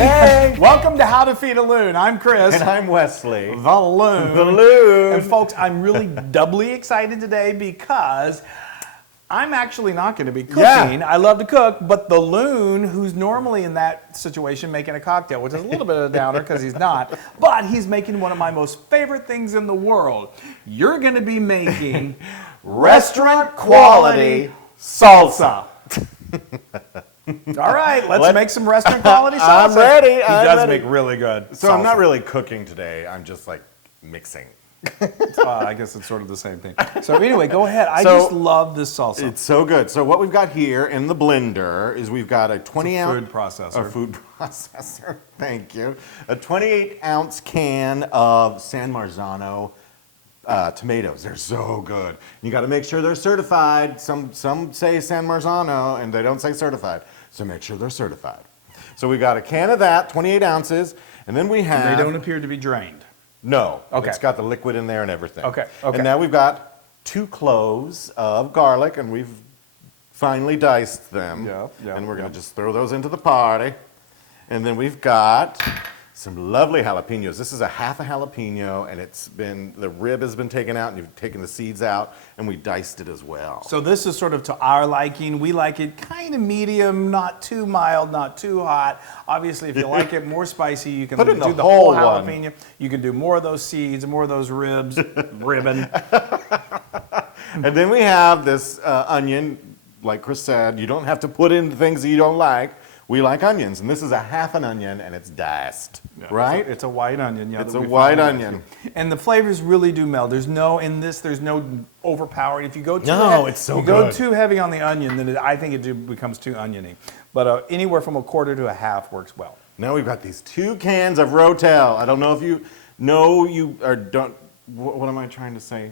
Hey! Welcome to How to Feed a Loon. I'm Chris. And I'm Wesley. The Loon. The Loon. And folks, I'm really doubly excited today because I'm actually not going to be cooking. Yeah. I love to cook, but the Loon, who's normally in that situation making a cocktail, which is a little bit of a downer because he's not, but he's making one of my most favorite things in the world. You're going to be making restaurant quality salsa. All right, let's make some restaurant quality salsa. I'm ready. He does make really good So salsa. I'm not really cooking today. I'm just like mixing. I guess it's sort of the same thing. So anyway, go ahead. I just love this salsa. It's so good. So what we've got here in the blender is we've got a 20-ounce food processor. A food processor. Thank you. A 28-ounce can of San Marzano tomatoes. They're so good. You got to make sure they're certified. Some say San Marzano and they don't say certified. So make sure they're certified. So we got a can of that, 28 ounces, and then we have. And they don't appear to be drained. No. Okay. It's got the liquid in there and everything. Okay. And now we've got 2 cloves of garlic, and we've finely diced them. Yeah, And we're going to just throw those into the party. And then we've got some lovely jalapenos. This is a half a jalapeno, and the rib has been taken out, and you've taken the seeds out, and we diced it as well. So this is sort of to our liking. We like it kind of medium, not too mild, not too hot. Obviously, if you like it more spicy, you can Put it in do the the whole whole one. jalapeno. You can do more of those seeds, more of those ribs, ribbon. And then we have this onion. Like Chris said, you don't have to put in things that you don't like. We like onions, and this is a half an onion, and it's diced, right? It's a white onion. Yeah, It's a white onion. And the flavors really do meld. There's no overpowering. If you go too too heavy on the onion, then I think it becomes too oniony. But anywhere from a quarter to a half works well. Now we've got these 2 cans of Rotel. I don't know if you know or don't. What am I trying to say?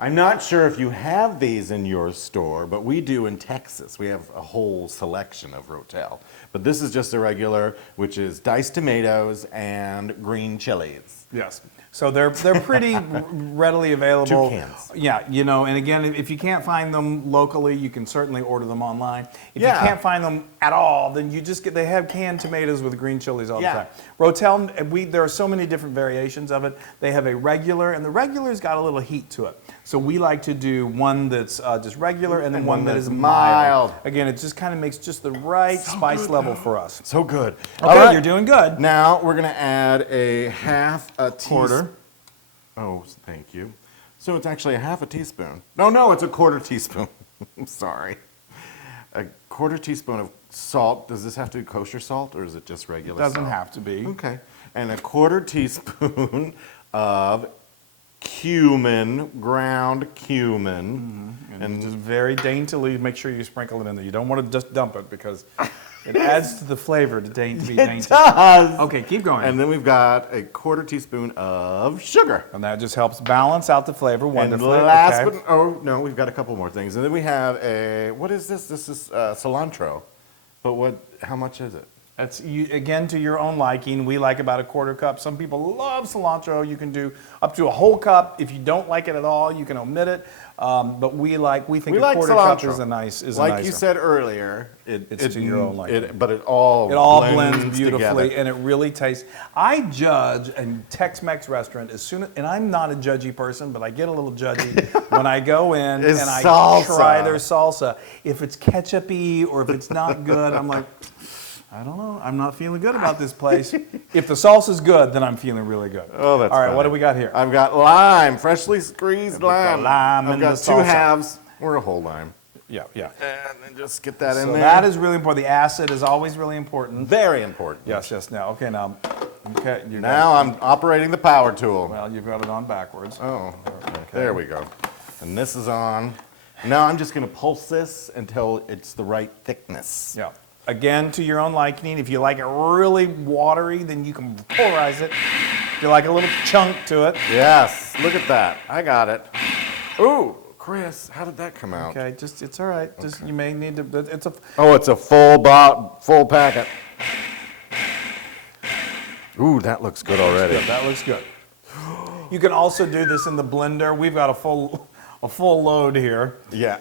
I'm not sure if you have these in your store, but we do in Texas. We have a whole selection of Rotel. But this is just a regular, which is diced tomatoes and green chilies. Yes. So they're pretty readily available. 2 cans. Yeah, and again, if you can't find them locally, you can certainly order them online. If you Yeah. can't find them at all, then you just they have canned tomatoes with green chilies all the Yeah. time. Rotel, there are so many different variations of it. They have a regular, and the regular's got a little heat to it. So we like to do one that's just regular and then one that is mild. Again, it just kind of makes just the right spice level for us. So good. Okay, All right. you're doing good. Now we're going to add a half a Quarter. Oh, thank you. So it's actually a half a teaspoon. No, it's a quarter teaspoon. I'm sorry. A quarter teaspoon of salt. Does this have to be kosher salt or is it just regular salt? Doesn't have to be. Okay. And a quarter teaspoon of cumin, ground cumin. And just very daintily make sure you sprinkle it in there. You don't want to just dump it because it adds to the flavor to be dainty. It does. Okay, keep going. And then we've got a quarter teaspoon of sugar. And that just helps balance out the flavor wonderfully. And last okay. but we've got a couple more things. And then we have what is this? This is cilantro. But how much is it? That's again to your own liking. We like about a quarter cup. Some people love cilantro. You can do up to a whole cup. If you don't like it at all, you can omit it. But we think a quarter cup is a nicer. Like you said earlier, it's to your own liking. But it all blends beautifully, together. and it really tastes. I judge a Tex-Mex restaurant and I'm not a judgy person, but I get a little judgy when I go in and I try their salsa. If it's ketchup-y or if it's not good, I'm like, I don't know. I'm not feeling good about this place. If the salsa's good, then I'm feeling really good. Oh, that's all right. funny. What do we got here? I've got lime, freshly squeezed lime. I've got 2 halves or a whole lime. Yeah. And then just get that in So there. that is really important. The acid is always really important. Very important. Yes. Now, now I'm operating the power tool. Well, you've got it on backwards. Oh, there we go. And this is on. Now I'm just going to pulse this until it's the right thickness. Yeah. Again, to your own liking. If you like it really watery, then you can polarize it. If you like a little chunk to it. Yes, look at that. I got it. Ooh, Chris, how did that come out? Okay, it's all right. Just you may need to. It's a. Oh, it's a full packet. Ooh, that looks good already. That looks good. You can also do this in the blender. We've got a full load here. Yeah.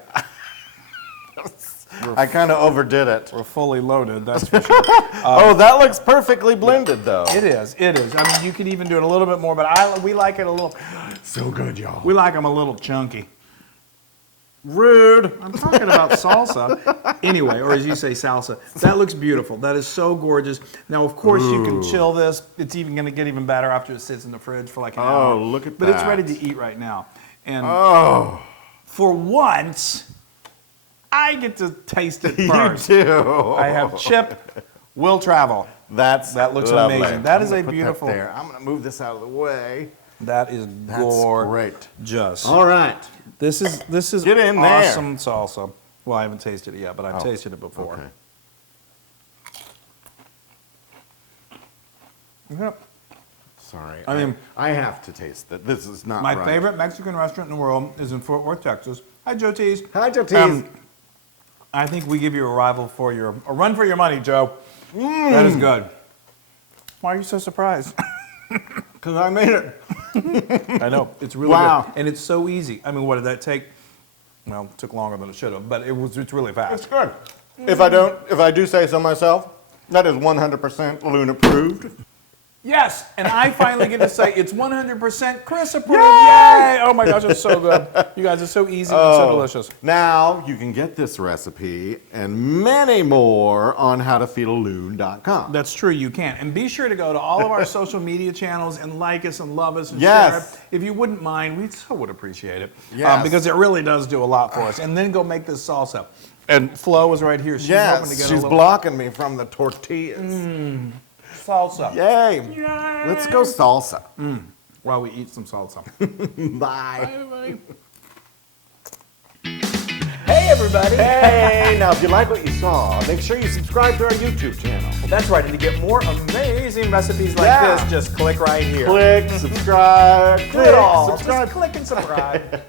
I kind of overdid it. We're fully loaded, that's for sure. Oh, that looks perfectly blended, though. It is. I mean, you could even do it a little bit more, but we like it a little. So good, y'all. We like them a little chunky. Rude. I'm talking about salsa. Anyway, or as you say, salsa. That looks beautiful. That is so gorgeous. Now, of course, you can chill this. It's even going to get even better after it sits in the fridge for like an hour. Oh, look at that. But it's ready to eat right now. And for once, I get to taste it first. You do. I have Chip will travel. That looks lovely. amazing. That is I'm a gonna put beautiful. that there. I'm going to move this out of the way. That is Great. gorgeous. All right. This is Get in there. awesome salsa. Well, I haven't tasted it yet, but I've tasted it before. Okay. Yep. Sorry. I mean, I have to taste that. This is not my right. favorite Mexican restaurant in the world is in Fort Worth, Texas. Hi, Joe Tees. Hi, Joe Tees. I think we give you a run for your money, Joe. That is good. Why are you so surprised? Because I made it. I know. It's really good. And it's so easy. I mean, what did that take? Well, it took longer than it should have, but it's really fast. It's good. If I do say so myself, that is 100% Loon approved. Yes, and I finally get to say it's 100% Chris approved. Yay! Oh my gosh, it's so good. You guys are so easy and so delicious. Now, you can get this recipe and many more on howtofeedaloon.com. That's true, you can. And be sure to go to all of our social media channels and like us and love us and share it. If you wouldn't mind, we so would appreciate it. Yes. Because it really does do a lot for us. And then go make this salsa. And Flo is right here. She's hoping to get she's blocking me from the tortillas. Salsa. Yay. Yay. Let's go salsa. While we eat some salsa. Bye. Hey, everybody. Hey, now if you like what you saw, make sure you subscribe to our YouTube channel. That's right. And to get more amazing recipes like this, just click right here. Click, subscribe, Do it all. subscribe. Just click and subscribe.